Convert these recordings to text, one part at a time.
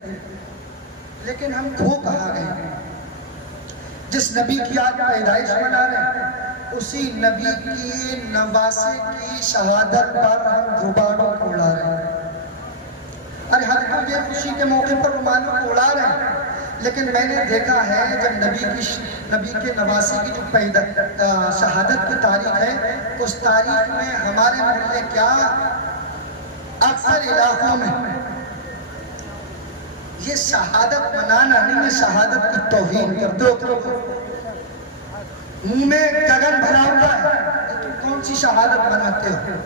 لیکن ہم کھو کہاں گئے؟ جس نبی کی آج پیدائش منا رہے ہیں اسی نبی کی نواسے کی شہادت پر ہم غباروں کو اڑا رہے ہیں۔ ارے ہر یہ خوشی کے موقع پر رومانوں کو اڑا رہے ہیں، لیکن میں نے دیکھا ہے جب نبی کے نواسے کی جو شہادت کی تاریخ ہے، اس تاریخ میں ہمارے محلے کیا اکثر علاقوں میں یہ شہادت منانا نہیں ہے، شہادت کی توہین کرتے ہو۔ منہ میں گگن بھرا ہوا ہے، تم کون سی شہادت مناتے ہو؟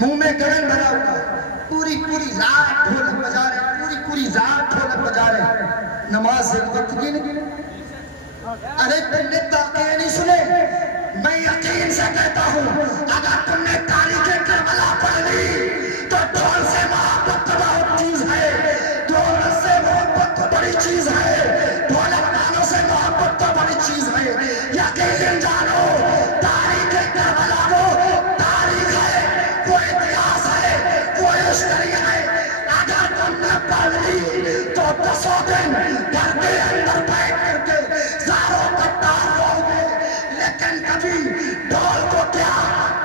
منہ میں گگن بھرا ہوا ہے، پوری رات ڈھولک بجا رہے، پوری رات ڈھولک بجا رہے، نماز وقت کی نہیں۔ ارے تم نے واقعے نہیں سنے؟ میں یقین سے کہتا ہوں اگر تم نے تاریخ کربلا پڑھ لی تو ڈھول سے محبت تو بہت چیز ہے، ڈھول سے محبت تو بڑی چیز ہے، ڈھولک گانوں سے محبت تو بڑی چیز ہے۔ یقین جانو تاریخ کربلا وہ تاریخ ہے، وہ اتہاس ہے، وہ ہسٹری ہے۔ اگر تم نے پڑھ لی تو 10 دن گھر کے اندر بیٹھ کر کے زاروں کٹار رو گے، لیکن کبھی ڈھول کو کیا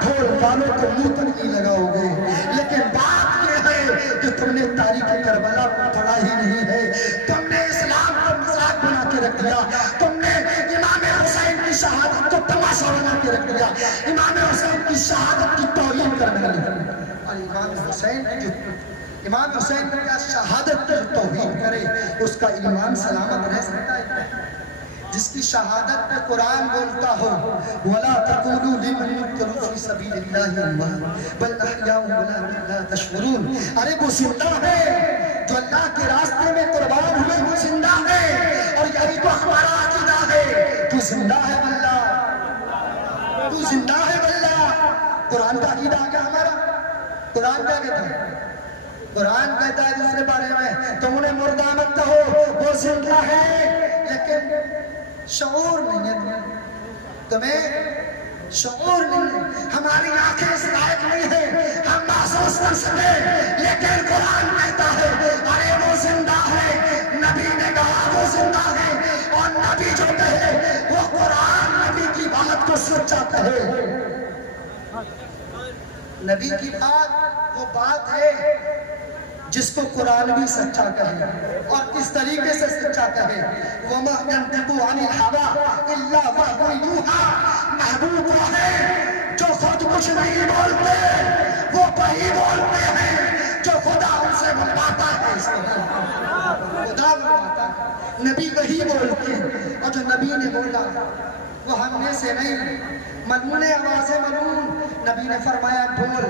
ڈھول والوں کو منہ تک نہیں لگاؤ گے۔ لیکن بات یہ ہے کہ تم نے تاریخ کربلا کو پڑھا ہی نہیں ہے، تم نے اسلام کو مذاق بنا کے رکھ دیا، تم نے امام حسین کی شہادت کو تماشا بنا کے رکھ دیا، امام حسین کی شہادت کی توہین کرنے لگے۔ اور امام حسین کی شہادت کی توہین کرے اس کا ایمان سلامت رہ سکتا ہے؟ جس کی شہادت پہ قرآن بولتا ہو وَلَا تَقُولُوا لِمَنْ يُقْتَلُ فِي سَبِيلِ اللَّهِ أَمْوَاتٌ بَلْ أَحْيَاءٌ وَلَٰكِن لَا تَشْعُرُونَ۔ ارے وہ زندہ ہے، جو اللہ کے راستے میں قربان ہوئے وہ زندہ ہے، اور یہی تو ہمارا عقیدہ ہے۔ تو زندہ ہے واللہ، تو زندہ ہے واللہ۔ قرآن کا عقیدہ کیا ہمارا؟ قرآن کیا کہتا ہے؟ قرآن کہتا ہے دوسرے بارے میں تم انہیں مردہ مت کہو، وہ زندہ ہے، لیکن شعور نہیں ہے تمہیں شعور نہیں ہے، ہماری آنکھیں اس لائق نہیں ہے ہم محسوس کر سکیں، لیکن قرآن کہتا ہے ارے وہ زندہ ہے۔ نبی نے کہا وہ زندہ ہے، اور نبی جو کہے وہ قرآن نبی کی بات کو سچا کہے۔ نبی کی بات وہ بات ہے جس کو قرآن بھی سچا کہے، اور اس طریقے سے سچا کہے وَمَا يَنْطِقُ عَنِ الْهَوَىٰ إِلَّا وَحْيٌ يُوحَىٰ۔ محبوب وہ ہے جو خود کچھ نہیں بولتے، وہ وہی بولتے ہیں جو خدا ان سے بلواتا ہے۔ خدا بلواتا ہے، نبی وہی بولتے ہیں، اور جو نبی نے بولا وہ ہم میں سے نہیں۔ ملعون آواز ہے، ملعون۔ نبی نے فرمایا بول،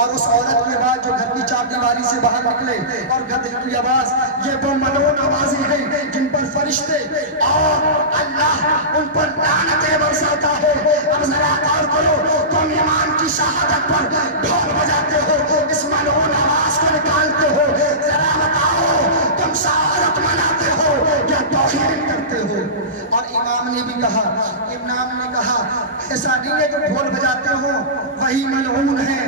اور اس عورت کے بعد جو گھر کی چار دیواری سے باہر نکلے اور گدھے کی آواز، یہ وہ ملعون آوازیں ہیں جن پر فرشتے اور اللہ ان پر لعنتیں برساتا ہے۔ اب ذرا غور کرو، تم ایمان کی شہادت پر ڈھول بجاتے ہو، اس ملعون آواز کو نکالتے ہو، ذرا بتاؤ تم شہادت مناتے ہو یا توہین کرتے ہو؟ اور امام نے بھی کہا، امام نے کہا ایسا نہیں ہے جو ڈھول بجاتے ہو وہی ملعون ہیں،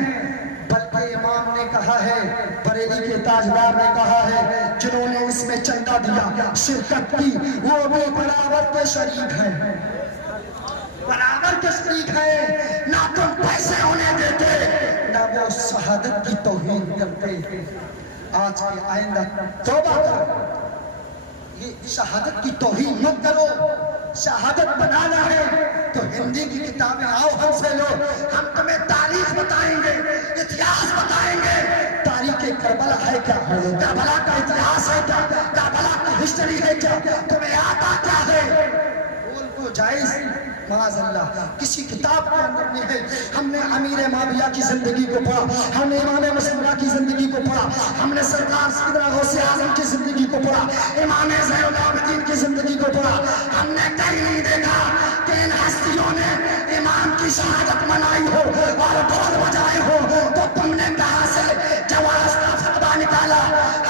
بلکہ امام نے کہا ہے، بریلی کے تاجدار نے کہا ہے جنہوں نے اس میں چندہ دیا، شرکت کی، وہ بھی برابر کے شریک ہیں، برابر کے شریک ہیں۔ نہ تم پیسے انہیں دیتے، نہ وہ شہادت کی توہین کرتے۔ آج کے آئندہ توبہ کرو، یہ شہادت کی توہین مت کرو۔ شہادت بنانا ہے تو ہندی کی کتابیں آؤ ہم سے لو، ہم تمہیں تاریخ بتائیں گے، اتہاس بتائیں گے۔ تاریخ کربلا ہے کیا؟ کربلا کا اتہاس ہے کیا؟ کربلا کی ہسٹری ہے کیا؟ تمہیں آتا کیا ہے؟ بول کو جائز معاذ اللہ کسی کتاب کے اندر نہیں ہے۔ ہم نے امیر معاویہ کی زندگی کو پڑھا، ہم نے امام مسلمہ کی زندگی کو پڑھا، ہم نے سرکار سیدنا غوث اعظم کی زندگی کو پڑھا، امام زین العابدین کی زندگی کو پڑھا۔ ہم نے کہیں نہیں دیکھا کہ ان ہستیوں نے امام کی شہادت منائی ہو اور ڈھول بجائے ہو، تو تم نے کہاں سے جواز کا فتویٰ نکالا؟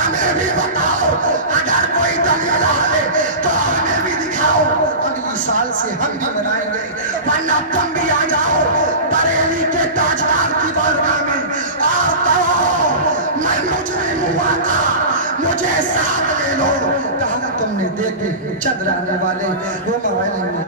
ہمیں بھی بتاؤ، اگر کوئی دلیل ہے تو ہمیں بھی دکھاؤ، اگلی سال سے ہم بھی منائیں گے، ورنہ تم بھی آ جاؤ بریلی کے تاجدار کی بارگاہ میں اور کہو میں مجرم ہوا تھا، مجھے ساتھ لے لو۔ دیکھیں چند رہنے والے وہ موائل